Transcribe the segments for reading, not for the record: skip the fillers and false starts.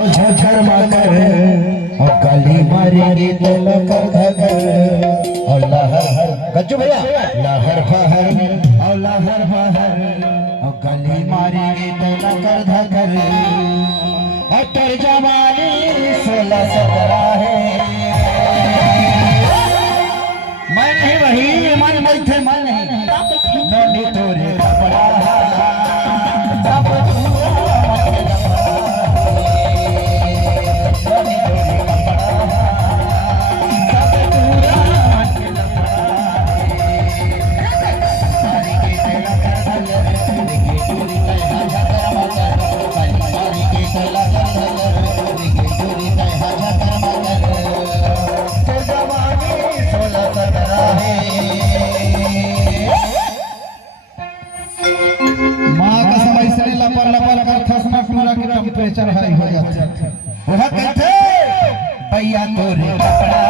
झर माकर और गली मारेगी तो लकर धकर और लहर गज्जू भैया लहर फहर और लहर फहर और गली मारेगी तो लकर धकर और तर जवानी 16-17 है। मैं नहीं वही मन बैठे मन नहीं नोनी तोरे कपड़ा टेम्परेचर हाई हो जाता है वह कहते भैया तोरे कपड़ा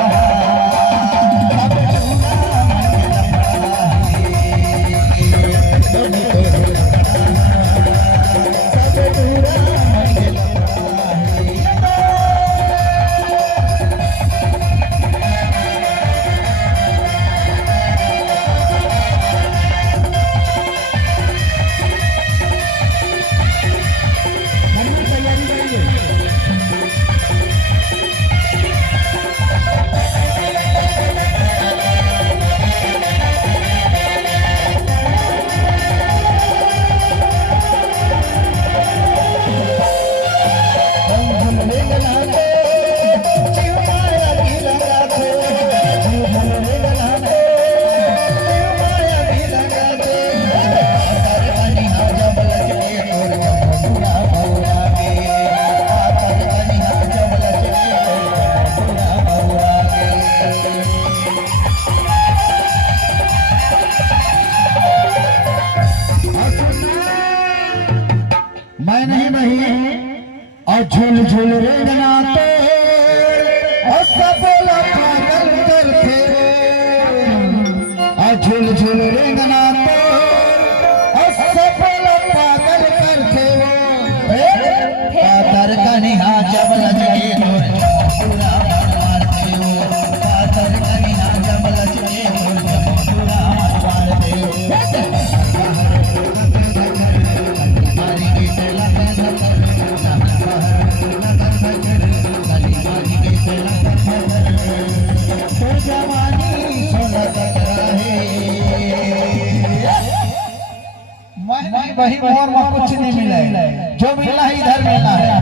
मैं नहीं और झूल झूल रेंगना तो और सब पागल करते और झूल झूल रेंगना तो और सब पागल करते पातर कन्हा जब लचके पूरा मारते हो पातर कन्हा जब लचके पूरा मारते हो। वही और कुछ नहीं मिला है जो मिला है इधर मिला है।